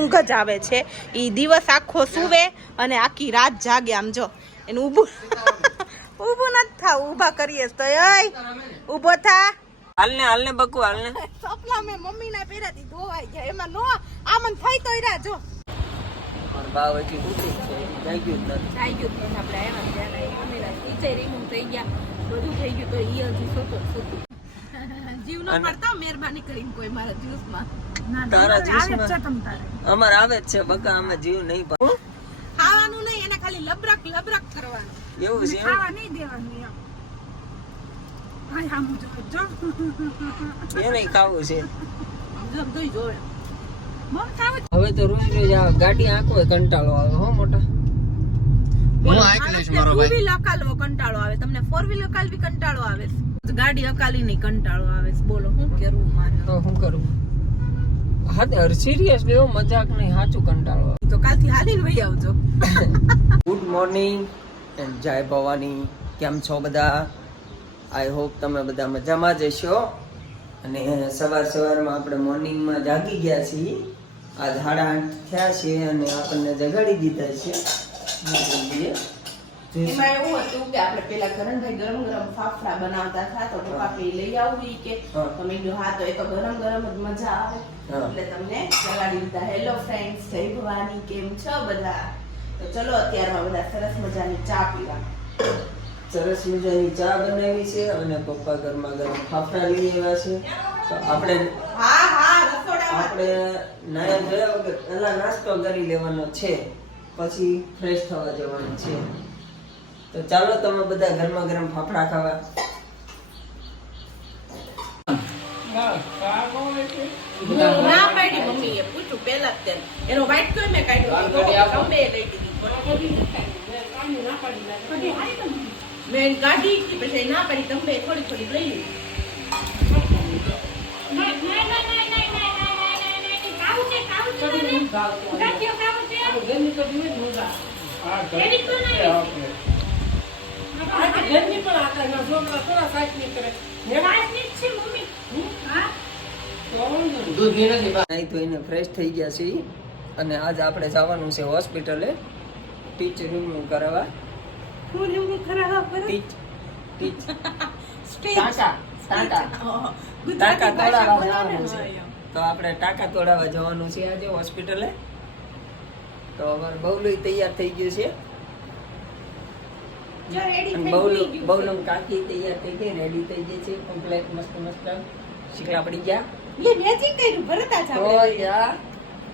ઊંઘ જ આવે છે. એ દિવસ આખો સૂવે અને આખી રાત જાગે. આમ જો એનું ઊભું ઊભું નથી થાવ ઊભા કરીએ તો એય ઊભો થા. હાલને હાલને બકુ હાલને. સપલા મેં મમ્મી ના પહેરાતી ધોવાઈ ગયા. એમાં નો આમન થઈ તો ઈરા જો. બાવ એટલી ઊંચી છે જાગ્યું જ નથી. થઈ ગયું થઈ બધું થઈ ગયું તો ઈ હજી સોતો સોતું જીવ નો મહેરબાની કરીને કોઈ મારા જ્યુસમાં તારા જ્યુસમાં અમાર આવે જ છે બકા આમાં જીવ નહીં પણ ખાવાનું નહીં એને ખાલી લબરક લબરક કરવાનું. એવું છે એમ? નહીં ખાવું છે. જબ જોઈ જોવે હવે તો રોજ રોજ આ ગાડી આંખો કંટાળો આવે હો મોટા. હું આંક લઈશ મારો ટુ ભાઈ વ્હીલ અકાલવો કંટાળો આવે. તમને ફોર વ્હીલ અકાલવી કંટાળો આવે છે. ગાડી અકાલી નહીં કંટાળો આવે છે. બોલો શું કરવું મારે? તો શું કરું? હા સિરિયસ લેવો મજાક નહીં સાચું કંટાળો આવે. તો કાલથી હાલીને વહી આવજો. ગુડ મોર્નિંગ એન્ડ જય ભવાની કેમ છો બધા? આઈ હોપ તમે બધા મજામાં જ હશો. અને સવાર સવારમાં આપણે મોર્નિંગમાં જાગી ગયા છીએ. આ સાડા આઠ થયા છે અને આપણને જગાડી દીધા છે. એમાં એવું હતું કે આપણે પેલા કરણભાઈ ગરમ ગરમ ફાફડા બનાવતા હતા તો પપ્પા લઈ આવવી કે. તમે કીધું હા તો એ તો ગરમ ગરમ જ મજા આવે. એટલે તમને ચલાવી દીધા હેલો ફ્રેન્ડ્સ જય ભવાની કેમ છો બધા? તો ચલો અત્યારમાં બધા સરસ મજાની ચા પીવા. સરસ મજાની ચા બનાવી છે અને પપ્પા ઘરમાં ગરમ ફાફડા લઈ આવ્યા છે. તો આપણે હા હા આપણે નાયા જોયા વગર પહેલા નાસ્તો કરી લેવાનો છે. પછી ફ્રેશ થવા જવાનું છે. તો ચાલો તમે બધા ગરમા ગરમ ફાફડા ખાવા ના પાડી મમ્મીએ પૂછ્યું પહેલા જ તેને. એનો white કોઈ મેં કાઢ્યો. તમે લઈ દીધી. મેં કાઢી હતી, પછી ના પાડી તમે થોડી થોડી લઈ લીધી એને ફ્રેશ થઈ ગયા છે. અને આજ આપણે જવાનું છે હોસ્પિટલે ટીચ રૂમ કરાવવા. ટીચ ટીચ ટાંકા ટાંકા. ટાંકા તોડાવવા જવાનું છે. તો આપણે ટાંકા તોડાવવા જવાનું છે આજે હોસ્પિટલે તો અમારે બહુલું તૈયાર થઈ ગયું છે. અને બહુલું બહુલું કાકી તૈયાર થઈ ગઈ રેડી થઈ ગઈ છે કમ્પ્લેટ મસ્ત મસ્ત. શીકલા પડી ગયા. લે મેચિંગ કર્યું ભરત આજ આપણે. યા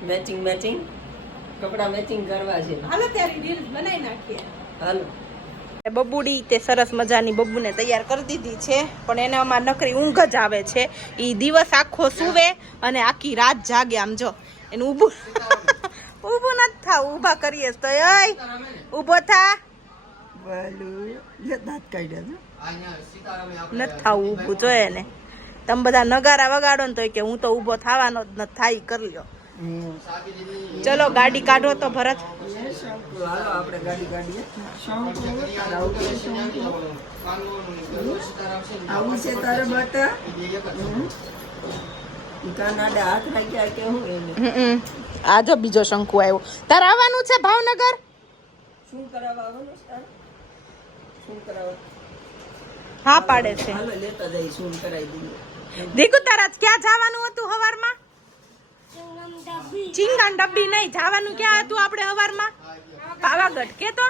મેચિંગ મેચિંગ કપડા મેચિંગ કરવા છે. હાલો ત્યારે રીલ્સ બનાવી નાખીએ. હાલો. બબુડી તે સરસ મજાની બબુને તૈયાર કરી દીધી છે પણ એને અમારે નકરી ઊંઘ જ આવે છે. એ દિવસ આખો સૂવે અને આખી રાત જાગે આમ જો. એનું ઊભું ઊભું નથી થાવ ઊભા કરીએ તો એય. ઊભો થા. દાંત કાઢ્યા નથી થાવું ઊભું જોઈએ ને તમે બધા નગારા વગાડો ને તો કે હું તો ઊભો થવાનો જ નથી થાય કરી લ્યો. ચલો ગાડી કાઢો તો ભરત. આજો આપણે ગાડી કાઢીએ. આવું છે તારે બટા બીજો શંકુ આવ્યો. તારે આવવાનું છે ભાવનગર? શું કરાવવાનું છે હા પાડે છે. લેતા જઈ શું કરાવી દઈએ. દીકુ તારા ક્યાં જવાનું હતું હવારમાં? ચિંગન ડબ્બી નહીં જવાનું ક્યાં હતું આપણે હવારમાં? પાવાગઢ કે તો?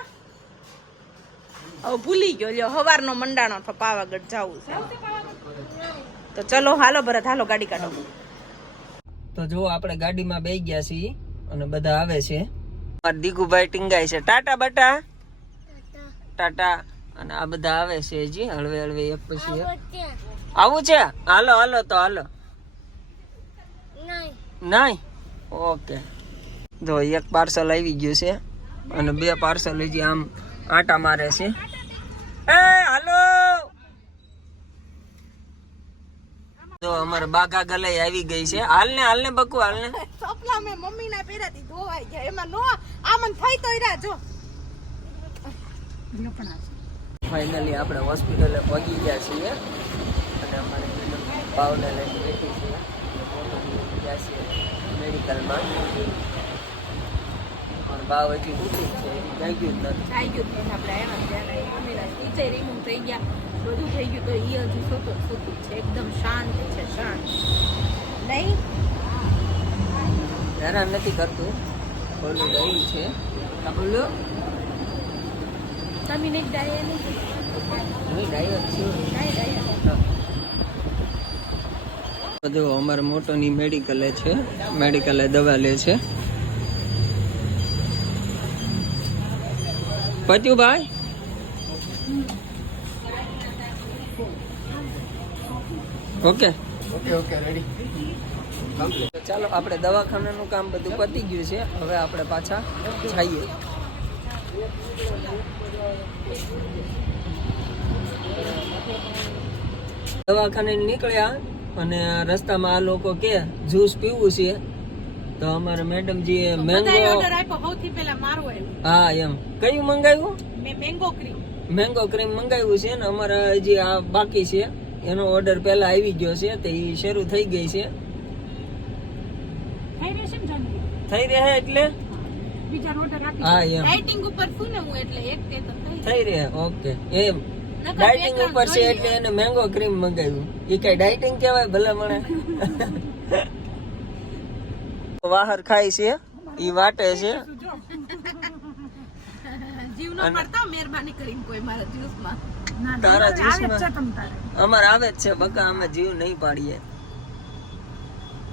હવે ભૂલી ગયો લ્યો હવારનો મંડાણો તો પાવાગઢ જવું છે. તો ચલો હાલો ભરત હાલો ગાડી કાઢો. તો જો આપણે ગાડીમાં બેસી ગયા છીએ અને બધા આવે છે. દીકુભાઈ ટીંગાય છે. ટાટા બટા? ટાટા. અને આ બધા આવે છે જી હળવે હળવે એક પછી આવું છે? હાલો હાલો તો હાલો. નહીં. ઓકે. જો એક પાર્સલ આવી ગયું છે અને બે પાર્સલ હજી આમ આટા મારે છે. એ હાલો! જો અમારે બાઘા ગલાઈ આવી ગઈ છે. હાલ ને હાલ ને બકુ હાલ ને સપલા મે મમ્મી ના પહેરાતી ધોવાઈ ગયા. એમાં નો આમન થઈ તો ઈરા જો. ફાઇનલી આપણે હોસ્પિટલે પહોંચી ગયા છીએ. અને અમારે ભાવને લઈને બેઠી છીએ. ગયા છીએ મેડિકલમાં. પણ ભાવ હજી ઊંચી છે થઈ ગયું નથી. થઈ ગયું છે આપણે આવ્યા ટીચર રિમૂવ થઈ ગયા. બધું થઈ ગયું તો એ હજુ સતત સતત છે એકદમ શાંત છે શાંત. નહીં? હેરાન નથી કરતું. બોલું દહીં છે. આ નહીં હું ડાયો જ બધું અમારે મોટોની મેડિકલે છે મેડિકલે દવા લે છે. પત્યું ભાઈ ઓકે. Okay okay ready. ચાલો આપણે દવાખાનાનું કામ બધું પતી ગયું છે. હવે આપણે પાછા જઈએ. દવાખાને નીકળ્યા અને રસ્તામાં આ લોકો કે જ્યુસ પીવું છે. તો અમારા મેડમજીએ મેંગો હા એમ. કયું મંગાવ્યું? મેંગો ક્રીમ મેંગો ક્રીમ મંગાવ્યું છે ને અમારે હજી આ બાકી છે. એનો ઓર્ડર પહેલા આવી ગયો છે તે એ શરૂ થઈ ગઈ છે. થઈ રહેશે ને જાનવી થઈ રહે એટલે? બીજા ઓર્ડર રાખી હા એમ. ડાયટિંગ ઉપર છું ને હું એટલે એક કે તો થઈ. રહે ઓકે. એ ડાયટિંગ ઉપર છે એટલે એને મેંગો ક્રીમ મંગાવ્યું. એ કઈ ડાયટિંગ કહેવાય ભલે મને. વાહર ખાય છે ઈ વાટે છે. જીવ નો મહેરબાની કરીને કોઈ મારા જ્યુસમાં. તારા જ્યુસમાં અમારે આવે જ છે બકા અમે જીવ નહીં પાડીએ.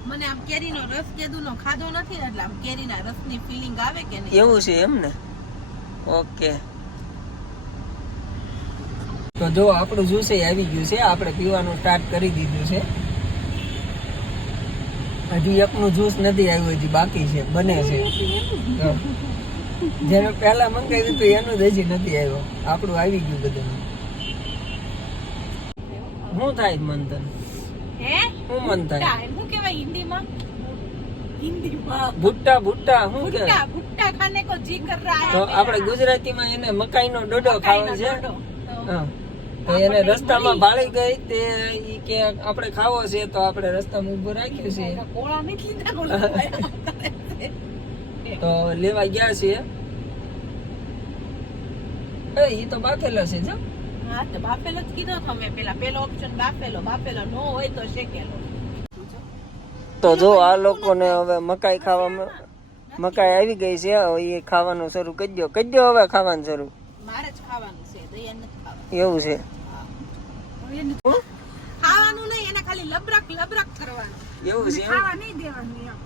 મને આમ કેરીનો રસ કેદુનો ખાધો નથી એટલે આમ કેરીના રસની ફીલિંગ આવે કે નહીં? એવું છે એમ ને? ઓકે. તો જો આપણું જ્યુસ આવી ગયું છે. આપણે પીવાનું સ્ટાર્ટ કરી દીધું છે. હજી એકનું જ્યુસ નથી આવ્યું હજી બાકી છે. બને છે. જેને પહેલા મંગાવ્યું તો એનું જ હજી નથી આવ્યો. આપણું આવી ગયું બધું. શું થાય મન તને? હે? શું મન થાય? હિન્દીમાં? ભુટ્ટા ભુટ્ટા શું ભુટ્ટા ભુટ્ટા ખાને કો જી કર રહા હે તો આપણે ગુજરાતીમાં એને મકાઈનો ડોડો ખાવો છે. હા. એને રસ્તામાં ભાળી ગઈ તે ઈ કે આપણે ખાવો છે તો આપણે રસ્તામાં ઊભું રાખ્યું છે. કોળા નથી લીધા કોળા તો લેવા ગયા છે એ ઈ તો બાફેલો છે જો. હા તો બાફેલો જ કીધો તમે પેલા. પેલો ઓપ્શન બાફેલો. બાફેલો નો હોય તો શેકેલો. તો જો આ લોકોને હવે મકાઈ ખાવામાં મકાઈ આવી ગઈ છે એ ખાવાનું શરૂ કરી દો કરી દો હવે ખાવાનું શરૂ. મારે જ ખાવાનું છે દયા નથી એવું છે. ખાવાનું. નહીં એને ખાલી લબરક લબરક કરવાનું એવું છે ખાવા નહીં દેવાનું એમ.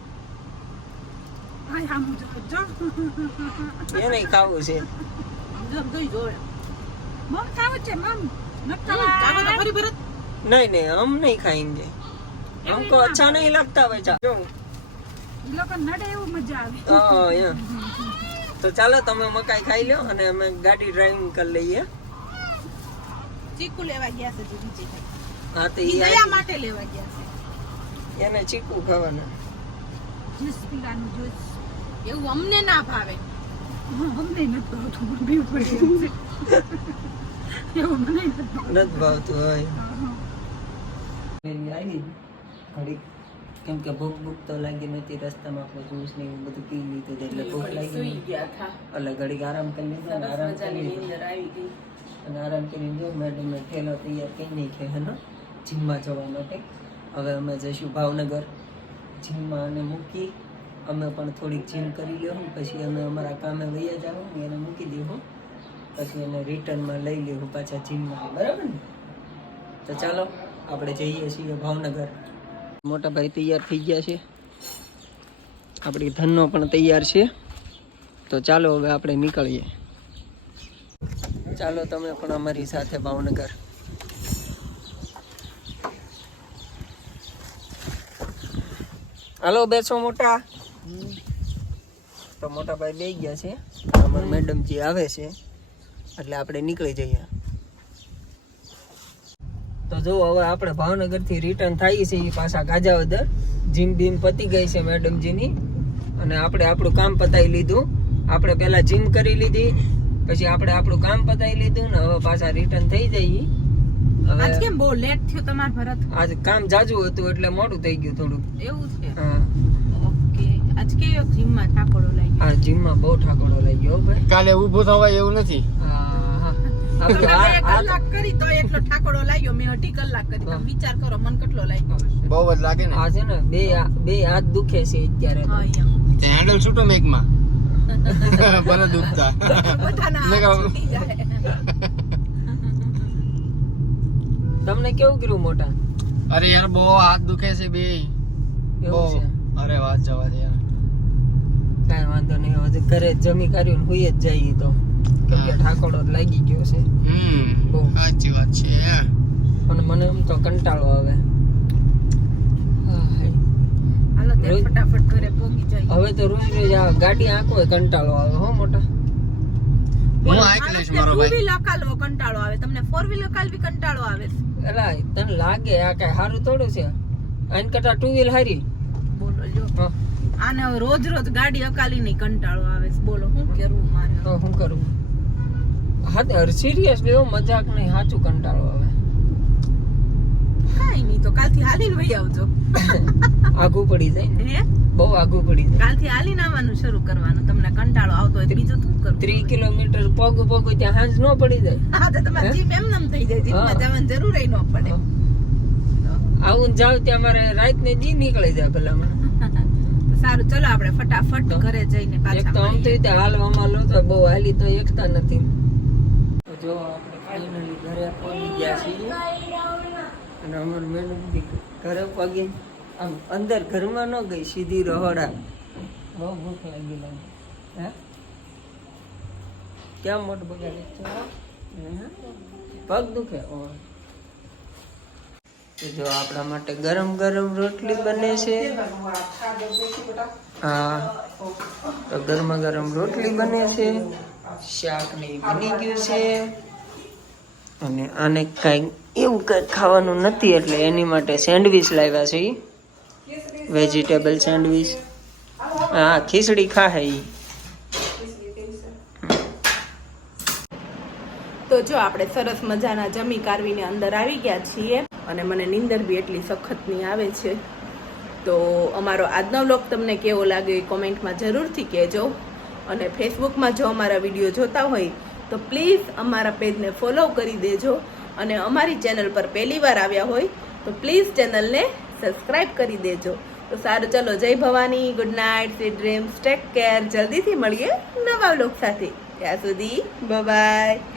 એને ખાવું છે. નહીં જોઈ જોડે મમ ખાવું છે हमको अच्छा नहीं लगता बेटा जो ઈ લોકો નડે એવું મજા આવે હા, yeah. તો ચાલો તમે મકાઈ ખાઈ લો અને અમે ગાડી ડ્રાઇવિંગ કરી લઈએ ચીકુ લેવા ગયા છે જે બીજી હા તો ઈ ઈ દયા માટે લેવા ગયા છે એને ચીકુ ખાવાના જ્યુસ પીવાનું જ્યુસ એવું અમને ના ભાવે અમને નથી ભાવતું પણ પીવું પડે એવું છે. એવું મને નથી ભાવતું. નથી ભાવતું હોય આવી ઘડીક કેમ કે ભૂખ ભૂખ તો લાગી નથી રસ્તામાં આપણે જ્યુસ ને એવું બધું પી લીધું એટલે ભૂખ લાગી. એટલે ઘડીક આરામ કરી લીધો ને આરામ કરી લીધો. અને આરામ કરીને લીધો. મેડમને ઠેલો તૈયાર કરી નાખ્યો હેનો જીમમાં જવા માટે. હવે અમે જઈશું ભાવનગર જીમમાં અને મૂકી અમે પણ થોડીક જીમ કરી લેવું પછી અમે અમારા કામે વૈયા આવું એને મૂકી દેવું પછી એને રિટર્નમાં લઈ લેવું પાછા જીમમાં. બરાબર ને? તો ચાલો આપણે જઈએ છીએ ભાવનગર. મોટા ભાઈ તૈયાર થઈ ગયા છે. આપણી ધનનો પણ તૈયાર છે. તો ચાલો હવે આપણે નીકળીએ. ચાલો તમે પણ અમારી સાથે ભાવનગર. હાલો, બેસો મોટા. તો મોટા ભાઈ બે ગયા છે. અમારા મેડમ જે આવે છે, એટલે આપણે નીકળી જઈએ. તો જો હવે આપણે ભાવનગરથી રિટર્ન થાય છે એ પાછા ગાજાવદર. જીમ બીમ પતી ગઈ છે મેડમજીની. અને આપણે આપણું કામ પતાવી લીધું. આપણે પહેલાં જીમ કરી લીધી પછી આપણે આપણું કામ પતાવી લીધું ને હવે પાછા રિટર્ન થઈ જઈએ આજ કેમ બહુ લેટ થયું તમાર ભરત? આજ કામ જાજુ હતું એટલે મોડું થઈ ગયું થોડું એવું છે? હા. ઓકે. આજ કે જીમમાં ઠાકોડો લાગ્યો? આ જીમમાં બહુ ઠાકોડો લઈ ગયો ભાઈ. કાલે ઊભું થવાય એવું નથી. હા, કલાક કરી તો એટલો ઠાકોડો લાગ્યો મેં અઢી કલાક કરી. તમે વિચાર કરો મન કેટલો લાગ્યો બહુ જ લાગે ને. આ છે ને બે બે હાથ દુખે છે અત્યારે તો. હા અહીંયા તે હેન્ડલ છૂટો મેકમાં બને દુખતા. બધાના મેં હાથ કહું- છૂટી જાય. તમને કેવું કર્યું મોટા? અરે યાર બહુ હાથ દુખે છે બે. એવું અરે વાત જવા દે યાર. કાંઈ વાંધો નહીં હવે ઘરે જ જમી કર્યું ને હુઈ જ જઈએ તો. કે ઠાકોડો લાગી ગયો છે. હમ બહુ. સાચી વાત છે અને મને એમ તો કંટાળો આવે. હવે તો રોજ રોજ આ ગાડી આંકો કંટાળો આવે હો મોટા. હું આંક લઈશ મારો ટુ ભાઈ? વ્હીલ અકાલવો કંટાળો આવે તમને ફોર વ્હીલ અકાલવી કંટાળો આવે. છે. તને લાગે આ કઈ સારું થોડું છે? આઈન કરતા ટુ વ્હીલ હારી. બોલો જો. આને હવે રોજ રોજ ગાડી અકાલી ની કંટાળો આવે બોલો શું કરું મારે? તો શું કરું? હા સિરિયસ લેવો મજાક નહીં સાચું કંટાળો આવે. કાઈ નહીં તો કાલથી હાલીને વહી આવજો. આઘું પડી જાય ને. બહુ આઘું પડી જાય. કાલથી હાલીને આવવાનું શરૂ કરવાનું. તમને કંટાળો આવતો હોય બીજું શું કરવું ત્રીસ કિલોમીટર પગ પગ ત્યાં હાંજ ન પડી જાય. હા તો તમારે જીપ એમ નમ થઈ જાય. જીપમાં હા. જવાની જરૂર ન પડે. આવું જાવ ત્યાં મારે રાત ને જી નીકળી જાય ભલામાં સારું ચલો આપણે ફટાફટ ઘરે જઈને એક તો આમ તો હાલવામાં લો તો બહુ હાલી તો એકતા નથી તો જો આપણે ફાઇનલી ઘરે પહોંચી ગયા છીએ અને અમાર મેડમ બી ઘરે પગે, આમ અંદર ઘરમાં ન ગઈ, સીધી રહોડા. બહુ ભૂખ લાગી લાગી. હે? ક્યાં મોટ બગાડે? પગ દુખે? જો આપણા માટે ગરમ ગરમ રોટલી બને છે. હા. તો ગરમા ગરમ રોટલી બને છે. શાક ને બની ગયું છે. અને આને કાંઈ એવું કંઈ ખાવાનું નથી એટલે એની માટે સેન્ડવિચ લાવ્યા છે વેજીટેબલ સેન્ડવિચ હા, ખીચડી ખાહે એ તો જો આપણે સરસ મજાના જમી કારવીને અંદર આવી ગયા છીએ અને મને નીંદર બી એટલી સખતની આવે છે. તો અમારો આજનો વ્લોગ તમને કેવો લાગ્યો એ કોમેન્ટમાં જરૂરથી કહેજો. અને ફેસબુકમાં જો અમારા વીડિયો જોતા હોય તો પ્લીઝ અમારા પેજને ફોલો કરી દેજો. અને અમારી ચેનલ પર પહેલી વાર આવ્યા હોય તો પ્લીઝ ચેનલને સબસ્ક્રાઇબ કરી દેજો. તો સારું, ચલો, જય Bhavani good night sweet dreams take care જલ્દીથી મળીએ નવા લોક સાથે. ત્યાં સુધી બાય